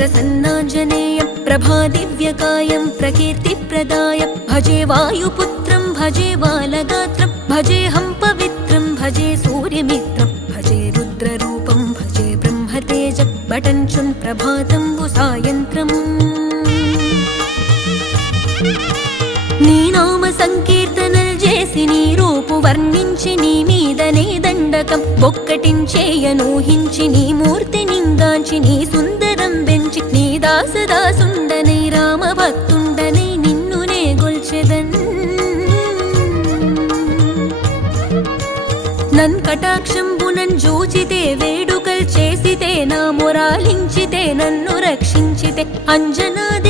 प्रसन्नाञ्जनेयं प्रभादिव्यकायं प्रकीर्तिप्रदाय भजे वायुपुत्रं भजे बालगात्रं भजेऽहं पवित्रं भजे सूर्यमित्रं भजे रुद्ररूपं भजे ब्रह्मतेज बटञ्चुन् प्रभातं सायन्त्रम् నీ నామ సంకీర్తనలు చేసి నీ రూపు వర్ణించి నీ మీదనే దండకం ఒక్కటించేయనూహించి నీ మూర్తి నింగాంచి నీ సుందరం పెంచి నీ దాసదాసుండనై రామభక్తుండనై నిన్నునే గొల్చెదన్ నన్ కటాక్షంబునన్ జూచితే వేడుకల్ చేసితే నా మొరాలించితే నన్ను రక్షించితే అంజనాది